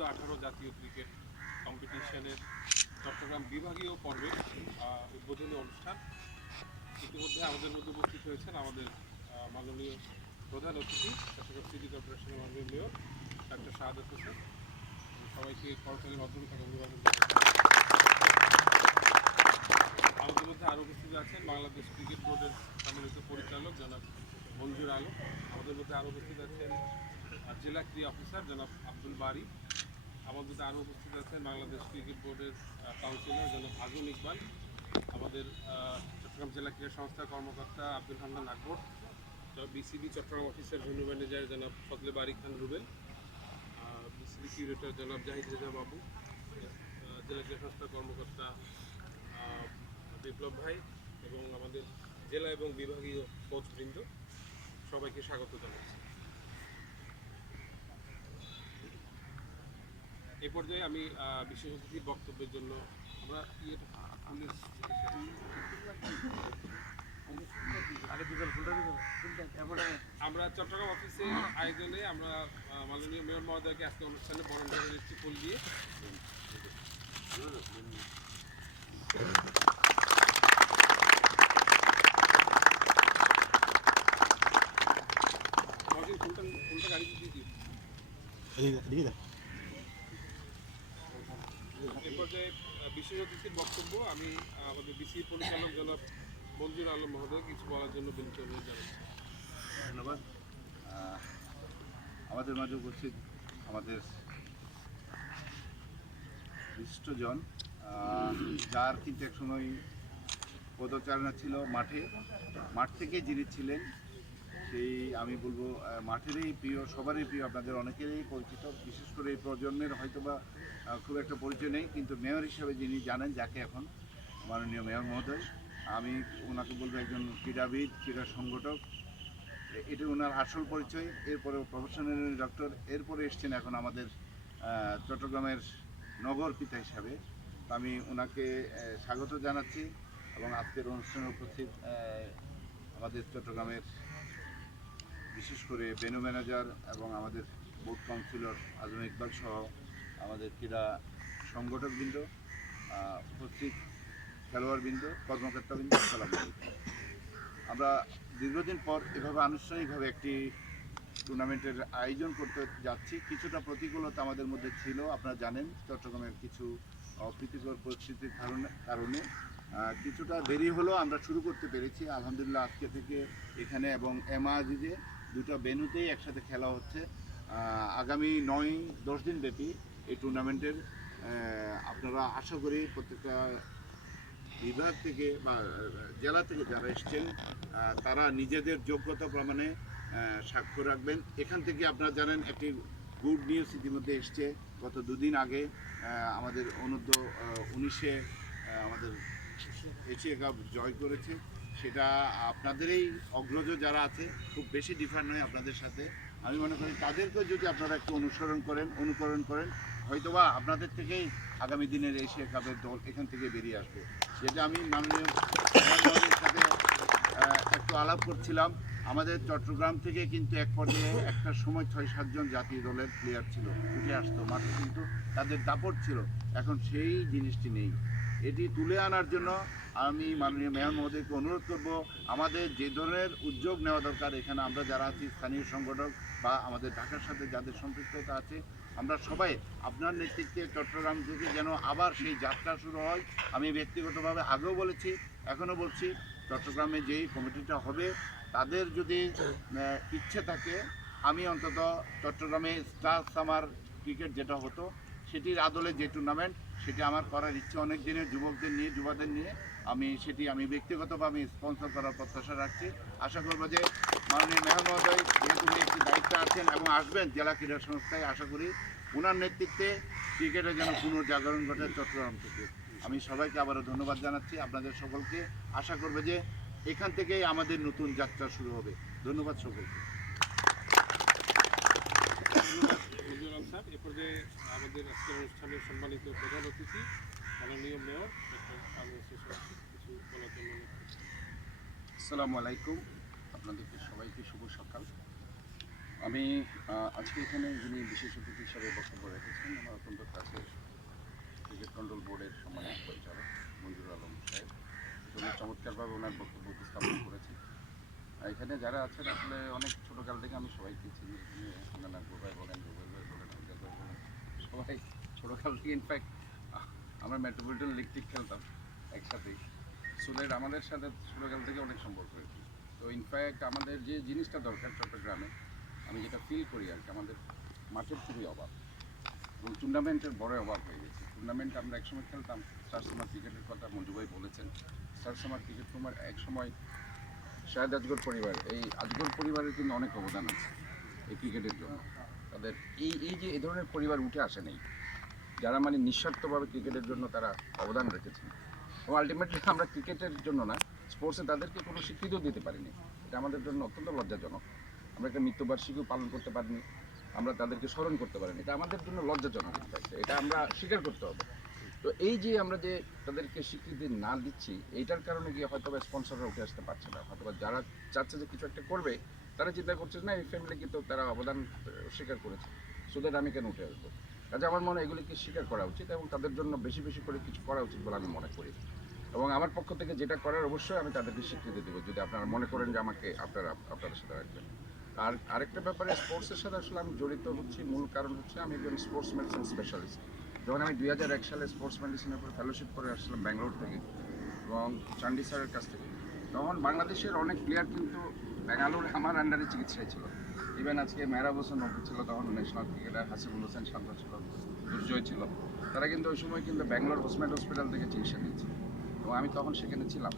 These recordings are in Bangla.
14-18 জাতীয় ক্রিকেট কম্পিটিশনের চট্টগ্রাম বিভাগীয় পর্বের উদ্বোধনী অনুষ্ঠান। ইতিমধ্যে আমাদের মধ্যে উপস্থিত হয়েছেন আমাদের মাননীয় প্রধান অতিথি চট্টগ্রাম সিটি কর্পোরেশনের মাননীয় মেয়র ডাক্তার শাহাদাত হোসেন। সবাইকে করতালির মাধ্যমে তাকে অভিবাদন জানাচ্ছি। আমাদের মধ্যে আরও উপস্থিত আছেন বাংলাদেশ ক্রিকেট বোর্ডের সম্মানিত পরিচালক জনাব মঞ্জুর আলম। আমাদের মধ্যে আরও উপস্থিত আছেন জেলা ক্রীড়া অফিসার জনাব আব্দুল বারি। আমাদের মধ্যে আরও উপস্থিত আছেন বাংলাদেশ ক্রিকেট বোর্ডের কাউন্সিলর জনাব আজম ইকবাল। আমাদের চট্টগ্রাম জেলা ক্রীড়া সংস্থার কর্মকর্তা Abdul Hannan Akbar, BCB Chattogram officer venue manager জনাব ফজলে বারি খান রুবেল, বিসিবি কিউরেটর জনাব জাহিদ রেজা বাবু, জেলা ক্রীড়া সংস্থার কর্মকর্তা বিপ্লব ভাই এবং আমাদের জেলা এবং বিভাগীয় কোচবৃন্দ, সবাইকে স্বাগত জানাচ্ছি। এই পর্যায়ে আমি বিশেষ অতিথির বক্তব্যের জন্য আমরা চট্টগ্রাম অফিসের আয়োজনে আমরা মাননীয় মেয়র মহোদয়কে আজকে অনুষ্ঠানে বরণ করে দিচ্ছি ফুল দিয়ে। ফুলটা গাড়িতে দিয়ে দিই। এ পর্যায়ে বিশেষ অতিথির বক্তব্য আমি আমাদের বিসিবি পরিচালক জনাব মঞ্জুর আলম মহোদয় কিছু বলার জন্য বিনীত অনুরোধ জানাচ্ছি। ধন্যবাদ। আমাদের মাঝে উপস্থিত আমাদের বিশিষ্টজন, যার কিন্তু একসময় পদচারণা ছিল মাঠ থেকে যিনি ছিলেন, সেই আমি বলবো মাঠেরই প্রিয়, সবারই প্রিয়, আপনাদের অনেকেরই পরিচিত। বিশেষ করে এই প্রজন্মের হয়তোবা খুব একটা পরিচয় নেই, কিন্তু মেয়র হিসেবে যিনি জানেন, যাকে এখন মাননীয় মেয়র মহোদয়, আমি ওনাকে বলবো একজন ক্রীড়াবিদ, ক্রীড়া সংগঠক। এটি ওনার আসল পরিচয়। এরপরে প্রফেশনাল ডক্টর, এরপরে এসছেন এখন আমাদের চট্টগ্রামের নগর পিতা হিসাবে। আমি ওনাকে স্বাগত জানাচ্ছি এবং আজকের অনুষ্ঠানে উপস্থিত আমাদের চট্টগ্রামের বিশেষ করে ভেন্যু ম্যানেজার এবং আমাদের বোর্ড কাউন্সিলর আজম ইকবাল সহ আমাদের ক্রীড়া সংগঠকবৃন্দ, উপস্থিত খেলোয়াড়বৃন্দ, কর্মকর্তাবৃন্দ, আসসালামু আলাইকুম। আমরা দীর্ঘদিন পর এভাবে আনুষ্ঠানিকভাবে একটি টুর্নামেন্টের আয়োজন করতে যাচ্ছি। কিছুটা প্রতিকূলতা আমাদের মধ্যে ছিল, আপনারা জানেন চট্টগ্রামের কিছু অপ্রীতিকর পরিস্থিতির কারণে কিছুটা দেরি হলেও আমরা শুরু করতে পেরেছি আলহামদুলিল্লাহ। আজকে থেকে এখানে এবং এমআজিজে দুটো ভেন্যুতেই একসাথে খেলা হচ্ছে। আগামী 9-10 দিন ব্যাপী এই টুর্নামেন্টের আপনারা আশা করি প্রত্যেকটা বিভাগ থেকে বা জেলা থেকে যারা এসছেন তারা নিজেদের যোগ্যতা প্রমাণে স্বাক্ষর রাখবেন। এখান থেকে আপনারা জানেন একটি গুড নিউজ ইতিমধ্যে এসছে। গত 2 দিন আগে আমাদের অনূর্ধ্ব 19-এ আমাদের এশিয়া কাপ জয় করেছে। সেটা আপনাদেরই অগ্রজ যারা আছে, খুব বেশি ডিফারেন্ট নয় আপনাদের সাথে। আমি মনে করি তাদেরকেও যদি আপনারা একটু অনুকরণ করেন, হয়তোবা আপনাদের থেকেই আগামী দিনের এশিয়া কাপের দল এখান থেকে বেরিয়ে আসবে। যেটা আমি মাননীয় প্রধানমন্ত্রীর সাথে একটু আলাপ করছিলাম, আমাদের চট্টগ্রাম থেকে কিন্তু এক পর্যায়ে একটা সময় 6-7 জন জাতীয় দলের প্লেয়ার ছিল, উঠে আসতো মাঠে, কিন্তু তাদের দাপট ছিল। এখন সেই জিনিসটি নেই। এটি তুলে আনার জন্য আমি মাননীয় মেয়র মহোদয়কে অনুরোধ করব, আমাদের যে ধরনের উদ্যোগ নেওয়া দরকার, এখানে আমরা যারা আছি স্থানীয় সংগঠক বা আমাদের ঢাকার সাথে যাদের সম্পৃক্ততা আছে, আমরা সবাই আপনার নেতৃত্বে চট্টগ্রাম থেকে যেন আবার সেই যাত্রা শুরু হয়। আমি ব্যক্তিগতভাবে আগেও বলেছি, এখনও বলছি, চট্টগ্রামে যেই কমিটিটা হবে তাদের যদি ইচ্ছে থাকে, আমি অন্তত চট্টগ্রামে স্টার সামার ক্রিকেট যেটা হতো সেটির আদলে যে টুর্নামেন্ট, সেটি আমার করার ইচ্ছে অনেক দিনের, যুবকদের নিয়ে, যুবাদের নিয়ে আমি ব্যক্তিগতভাবে স্পন্সর করার প্রত্যাশা রাখছি। আশা করব যে মাননীয় মেয়র মহোদয় যেহেতু একটি দায়িত্বে আছেন এবং আসবেন জেলা ক্রীড়া সংস্থায়, আশা করি ওনার নেতৃত্বে ক্রিকেটের যেন পুনর্জাগরণ ঘটে চট্টগ্রাম থেকে। আমি সবাইকে আবারও ধন্যবাদ জানাচ্ছি, আপনাদের সকলকে। আশা করবে যে এখান থেকেই আমাদের নতুন যাত্রা শুরু হবে। ধন্যবাদ সকলকে। এ পর্যায়ে আমাদের আজকের অনুষ্ঠানের সম্মানিত প্রধান অতিথি মাননীয় মেয়র কিছু বলার জন্য। আসসালামু আলাইকুম, আপনাদেরকে সবাইকে শুভ সকাল। আমি আজকে এখানে যিনি বিশেষ অতিথি হিসাবে বক্তব্য রেখেছেন আমার অত্যন্ত কাছের ক্রিকেট কন্ট্রোল বোর্ডের সম্মানিত পরিচালক মঞ্জুর আলম সাহেব উনি চমৎকারভাবে ওনার বক্তব্য উপস্থাপন করেছেন। এখানে যারা আছেন আসলে অনেক ছোটোকাল থেকে আমি সবাইকে চিনি। এখানে ওনারা গোভাই বলেন, রুবেল ভাই বলেন, আফজাল ভাই বলেন, সবাই ছোটোকাল থেকে ইনফ্যাক্ট আমরা মেট্রোপলিটন লিগ টিগ খেলতাম একসাথেই। সুদের আমাদের সাথে ছোটোকাল থেকে অনেক সম্পর্ক হয়েছে। তো ইনফ্যাক্ট আমাদের যে জিনিসটা দরকার চট্টগ্রামে আমি যেটা ফিল করি আর কি, আমাদের মাঠের খুবই অভাব এবং টুর্নামেন্টের বড় অভাব হয়ে গেছে। টুর্নামেন্ট আমরা একসময় খেলতাম, স্টার সামার ক্রিকেটের কথা মঞ্জু ভাই বলেছেন। স্টার সামার ক্রিকেট টুর্নামেন্ট একসময় শাহেদ আজগর পরিবার, এই আজগর পরিবারের কিন্তু অনেক অবদান আছে এই ক্রিকেটের জন্য। তাদের এই যে এই ধরনের পরিবার উঠে আসে নেই, যারা মানে নিঃস্বার্থভাবে ক্রিকেটের জন্য তারা অবদান রেখেছেন। এবং আলটিমেটলি আমরা ক্রিকেটের জন্য না, স্পোর্টসে তাদেরকে কোনো স্বীকৃতিও দিতে পারিনি। এটা আমাদের জন্য অত্যন্ত লজ্জাজনক। আমরা একটা মৃত্যুবার্ষিকীও পালন করতে পারিনি, আমরা তাদেরকে স্মরণ করতে পারিনি। এটা আমাদের জন্য লজ্জাজনক ইনফ্যাক্ট, এটা আমরা স্বীকার করতে হবে। তো এই যে আমরা যে তাদেরকে স্বীকৃতি না দিচ্ছি, এইটার কারণে গিয়ে হয়তো বা স্পন্সররা উঠে আসতে পারছে না, হয়তো বা যারা চাচ্ছে যে কিছু একটা করবে তারা চিন্তা করছে না এই ফ্যামিলি কিন্তু তারা অবদান স্বীকার করেছে, সুদের আমি কেন উঠে আসবো। কাজে আমার মনে হয় এগুলিকে স্বীকার করা উচিত এবং তাদের জন্য বেশি বেশি করে কিছু করা উচিত বলে আমি মনে করি। এবং আমার পক্ষ থেকে যেটা করার অবশ্যই আমি তাদেরকে স্বীকৃতি দেবো, যদি আপনারা মনে করেন যে আমাকে আপনাদের সাথে রাখবেন। আর আরেকটা ব্যাপারে স্পোর্টসের সাথে আসলে আমি জড়িত হচ্ছি, মূল কারণ হচ্ছে আমি একজন স্পোর্টস মেডিসিন স্পেশালিস্ট। যখন আমি 2001 সালে স্পোর্টস মেডিসিনের উপর ফেলোশিপ করে আসছিলাম ব্যাঙ্গালোর থেকে এবং চান্ডি স্যারের কাছ থেকে, তখন বাংলাদেশের অনেক প্লেয়ার কিন্তু ব্যাঙ্গালোরে আমার আন্ডারে চিকিৎসায় ছিল। ইভেন আজকে মেহরাব হোসেন নবী ছিল, তখন ন্যাশনাল ক্রিকেটার হাসিবুল হোসেন শান্ত ছিল, দুর্জয় ছিল, তারা কিন্তু ওই সময় কিন্তু ব্যাঙ্গালোর হসপিটাল থেকে চিকিৎসা নিয়েছে এবং আমি তখন সেখানে ছিলাম।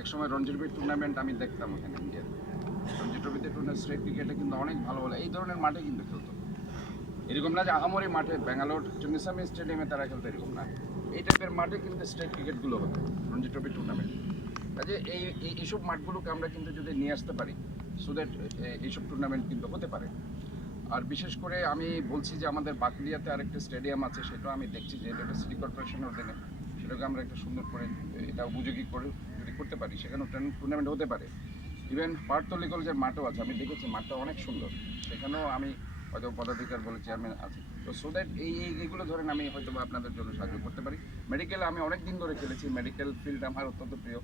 একসময় রঞ্জি ট্রফি টুর্নামেন্ট আমি দেখতাম ওখানে ইন্ডিয়াতে। রঞ্জি ট্রফিতে টুর্নামেন্ট স্টেট ক্রিকেটে কিন্তু অনেক ভালো ভালো এই ধরনের মাঠে কিন্তু খেলতো। এরকম না যে আহামরি মাঠে ব্যাঙ্গালোর চিন্নাস্বামী স্টেডিয়ামে তারা খেলতো, এরকম না। এই টাইপের মাঠে কিন্তু স্টেট ক্রিকেটগুলো হতো রঞ্জি ট্রফি টুর্নামেন্ট। কাজে এইসব মাঠগুলোকে আমরা কিন্তু যদি নিয়ে আসতে পারি সো দ্যাট এইসব টুর্নামেন্ট কিন্তু হতে পারে। আর বিশেষ করে আমি বলছি যে আমাদের বাকলিয়াতে আরেকটা স্টেডিয়াম আছে, সেটাও আমি দেখছি যে এটা সিটি কর্পোরেশনের অধীনে, সেটাকে আমরা একটা সুন্দর করে এটা উপযোগী করে যদি করতে পারি সেখানেও টুর্নামেন্ট হতে পারে। ইভেন পার্থলি কলেজের মাঠও আছে, আমি দেখেছি মাঠটা অনেক সুন্দর, সেখানেও আমি হয়তো পদাধিকার বলে চেয়ারম্যান আছে। তো সো দ্যাট এইগুলো ধরেন আমি হয়তো বা আপনাদের জন্য সাহায্য করতে পারি। মেডিকেলে আমি অনেক দিন ধরে খেলেছি, মেডিকেল ফিল্ড আমার অত্যন্ত প্রিয়।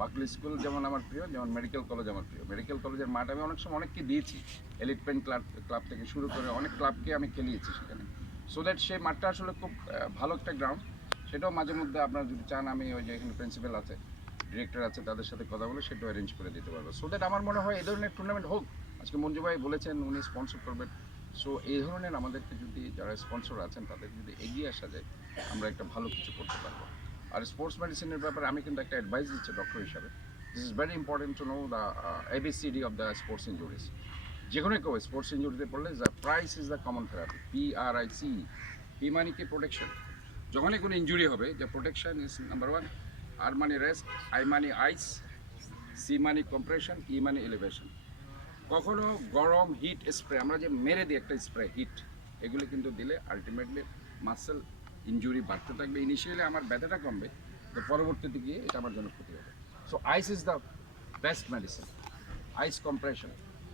বাকলি স্কুল যেমন আমার প্রিয়, যেমন মেডিকেল কলেজ আমার প্রিয়। মেডিকেল কলেজের মাঠ আমি অনেক সময় অনেককে দিয়েছি, এলিট পেন ক্লাব থেকে শুরু করে অনেক ক্লাবকে আমি খেলিয়েছি সেখানে। সো দ্যাট সেই মাঠটা আসলে খুব ভালো একটা গ্রাউন্ড। সেটাও মাঝে মধ্যে আপনারা যদি চান আমি ওই যে এখানে প্রিন্সিপাল আছে, ডিরেক্টর আছে, তাদের সাথে কথা বলে সেটাও অ্যারেঞ্জ করে দিতে পারবো। সো দ্যাট আমার মনে হয় এই ধরনের টুর্নামেন্ট হোক। আজকে মঞ্জু ভাই বলেছেন উনি স্পন্সর করবেন। সো এই ধরনের আমাদেরকে যদি যারা স্পন্সর আছেন তাদের যদি এগিয়ে আসা যায় আমরা একটা ভালো কিছু করতে পারবো। আর স্পোর্টস মেডিসিনের ব্যাপারে আমি কিন্তু একটা অ্যাডভাইস দিচ্ছি ডক্টর হিসাবে। This is very important to know the ABCD of the sports injuries. যে কোনো কেউ স্পোর্টস ইঞ্জুরিতে পড়লে the price is the common therapy, PRIC। P মানে কি প্রোটেকশন। যখনই কোনো ইঞ্জুরি হবে যে প্রোটেকশন ইজ নাম্বার ওয়ান। আর মানে রেস্ট, I মানে আইস, C মানে কম্প্রেশন, E মানে এলিভেশন। কখনো গরম হিট স্প্রে, আমরা যে মেরে দিই একটা স্প্রে হিট, এগুলো কিন্তু দিলে আলটিমেটলি মাসেল ইনজুরি বাড়তে থাকবে। ইনিশিয়ালি আমার ব্যথাটা কমবে, তো পরবর্তীতে গিয়ে এটা আমার জন্য ক্ষতি হবে। So ice is the best medicine. Ice compression,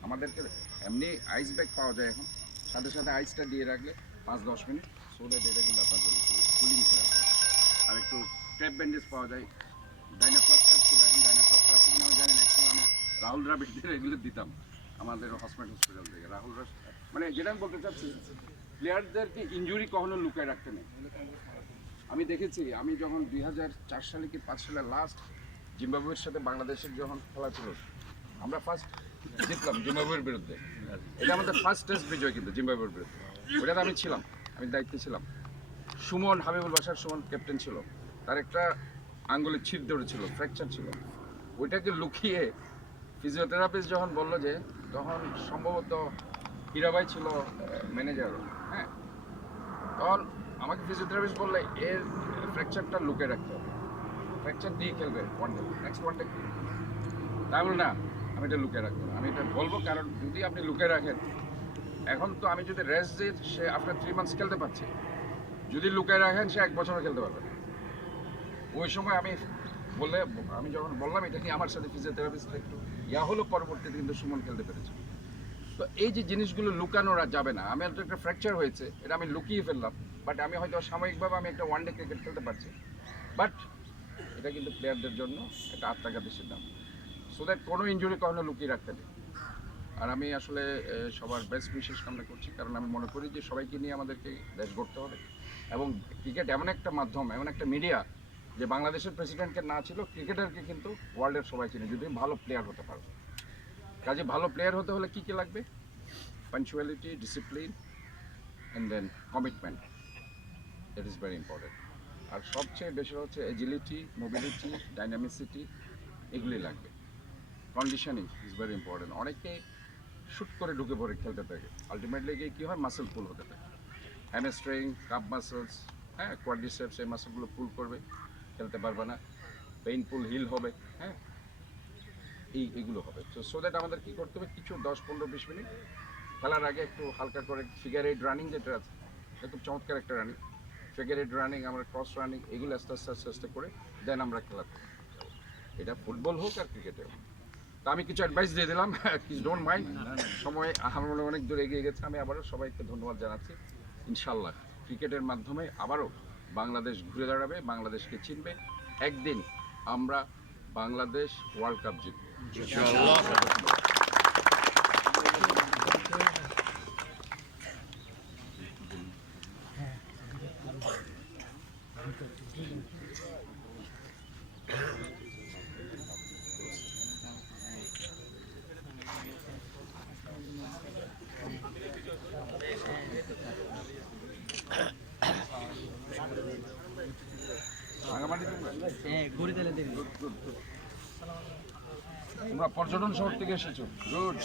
আমাদেরকে এমনি আইস ব্যাগ পাওয়া যায় এখন, সাথে সাথে আইসটা দিয়ে রাখলে 5-10 মিনিট, সো দ্যাট এটা কিন্তু আপনার জন্য কুলিং করে। আর একটু ট্র্যাপ ব্যান্ডেজ পাওয়া যায়, ডাইনাপ্লাস্টার ছিল, এখন ডাইনাপ্লাস্টার আছে কিনা আমি জানি না। একসময় আমি রাহুল দ্রাবিড়দের এগুলো দিতাম আমাদের হসপিটাল থেকে। রাহুল রাস মানে যেটা আমি বলতে চাচ্ছি, প্লেয়ারদেরকে ইঞ্জুরি কখনো লুকায় রাখতে নেই। আমি দেখেছি, আমি যখন 2004 সালে কি 5 সালে লাস্ট জিম্বাবুয়ের সাথে বাংলাদেশের যখন খেলা ছিল, আমরা ফার্স্ট জিতলাম জিম্বাবুয়ের বিরুদ্ধে। এটা আমাদের ফার্স্ট টেস্ট বিজয় কিন্তু জিম্বাবুয়ের বিরুদ্ধে। ওটাতে আমি ছিলাম, আমি দায়িত্বে ছিলাম। সুমন, হাবিবুল বাশার সুমন ক্যাপ্টেন ছিল, তার একটা আঙ্গুলে ছিট ধরেছিল, ফ্র্যাকচার ছিল। ওইটাকে লুকিয়ে ফিজিওথেরাপিস্ট যখন বললো যে, তখন সম্ভবত হীরাবাই ছিল ম্যানেজার, হ্যাঁ, তখন আমাকে ফিজিওথেরাপিস্ট বললে এর ফ্র্যাকচারটা লুকিয়ে রাখতে হবে, ফ্র্যাকচার দিয়ে খেলবে ওয়ানডে, নেক্সট ওয়ানডে। তাই বলে না, আমি এটা লুকিয়ে রাখবো না, আমি এটা বলবো। কারণ যদি আপনি লুকিয়ে রাখেন, এখন তো আমি যদি রেস্ট দিই সে আপনার 3 মান্থস খেলতে পারছে, যদি লুকিয়ে রাখেন সে 1 বছরও খেলতে পারবে না। ওই সময় আমি যখন বললাম এটা নিয়ে আমার সাথে ফিজিওথেরাপিস্ট একটু হলো, পরবর্তীতে কিন্তু সুমন খেলতে পেরেছে। তো এই যে জিনিসগুলো লুকানোরা যাবে না। আমি একটা ফ্র্যাকচার হয়েছে, এটা আমি লুকিয়ে ফেললাম, বাট আমি হয়তো সাময়িকভাবে আমি একটা ওয়ানডে ক্রিকেট খেলতে পারছি, বাট এটা কিন্তু প্লেয়ারদের জন্য একটা আত্মঘাতী সিদ্ধান্ত, সো দ্যাট কোনো ইনজুরি কখনো লুকিয়ে রাখতে নেই। আর আমি আসলে সবার বেস্ট উইশেস কামনা করছি, কারণ আমি মনে করি যে সবাইকে নিয়ে আমাদেরকে দেশ গড়তে হবে। এবং ক্রিকেট এমন একটা মাধ্যম, এমন একটা মিডিয়া, যে বাংলাদেশের প্রেসিডেন্টকে না ছিল, ক্রিকেটারকে কিন্তু ওয়ার্ল্ডের সবাই চিনে, যদি ভালো প্লেয়ার হতে পারো। কাজে ভালো প্লেয়ার হতে হলে কী কী লাগবে? Punctuality, discipline, and then commitment, that is very important. আর সবচেয়ে বেশি হচ্ছে এজিলিটি, মোবিলিটি, ডাইনামিসিটি, এগুলি লাগবে। Conditioning is very important. অনেকে শুট করে ঢুকে পড়ে খেলতে থাকে, আলটিমেটলি গিয়ে কী হয়, মাসেল পুল হতে থাকে, হ্যামস্ট্রিং, কাপ মাসেলস, হ্যাঁ, কোয়াড্রিসেপস, এই মাসেলগুলো পুল করবে, খেলতে পারবে না, পেইনফুল হিল হবে, হ্যাঁ, এইগুলো হবে। তো সো দ্যাট আমাদের কী করতে হবে, কিছু 10-15-20 মিনিট খেলার আগে একটু হালকা করে ফিগার এইড রানিং যেটা আছে, এটা খুব চমৎকার একটা রানিং, ফিগার এইড রানিং, আমরা ক্রস রানিং, এগুলো আস্তে আস্তে আস্তে আস্তে করে দেন আমরা খেলা করি। এটা ফুটবল হোক আর ক্রিকেটে হোক। তো আমি কিছু অ্যাডভাইস দিয়ে দিলাম, প্লিজ ডোন্ট মাইন্ড। সময় আমার অনেক দূর এগিয়ে গেছে। আমি আবারও সবাইকে ধন্যবাদ জানাচ্ছি। ইনশাল্লাহ ক্রিকেটের মাধ্যমে আবারও বাংলাদেশ ঘুরে দাঁড়াবে, বাংলাদেশকে চিনবে। একদিন আমরা বাংলাদেশ ওয়ার্ল্ড কাপ জিতব। তোমরা পর্যটন শহর থেকে এসেছো, গুড।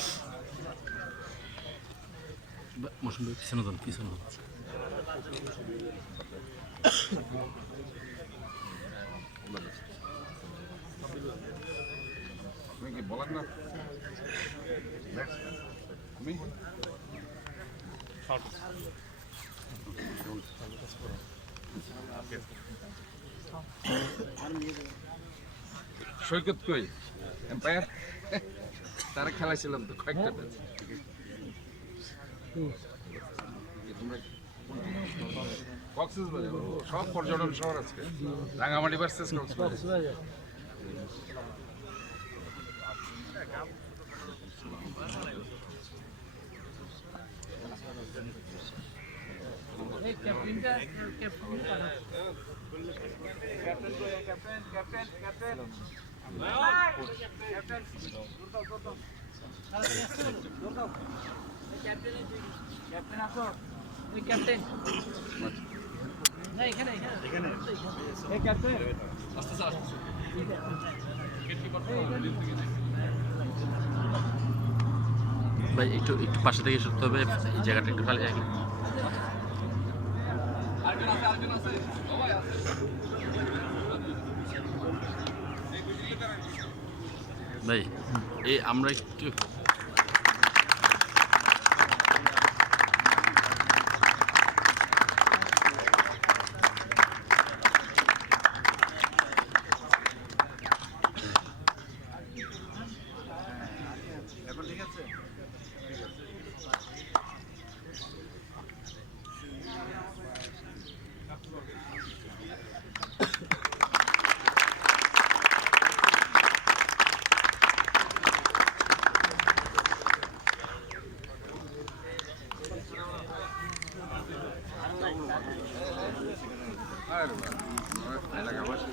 পিছনে দেন, পিছনে দেন। তুমি কি বলার না? তুমি সৈকত কই, এম্পায়ার তারা খেলাইছিলাম তো কয়েকটা ম্যাচ। তোমরা কক্সবাজার, সব পর্যটন শহর আছে, রাঙামাটি ভার্সেস কক্সবাজার। ভাই একটু একটু পাশে থেকে সরতে হবে, এই জায়গাটা একটু খালি। ভাই এই আমরা একটু এখন ঠিক আছে? এলাকাবাসী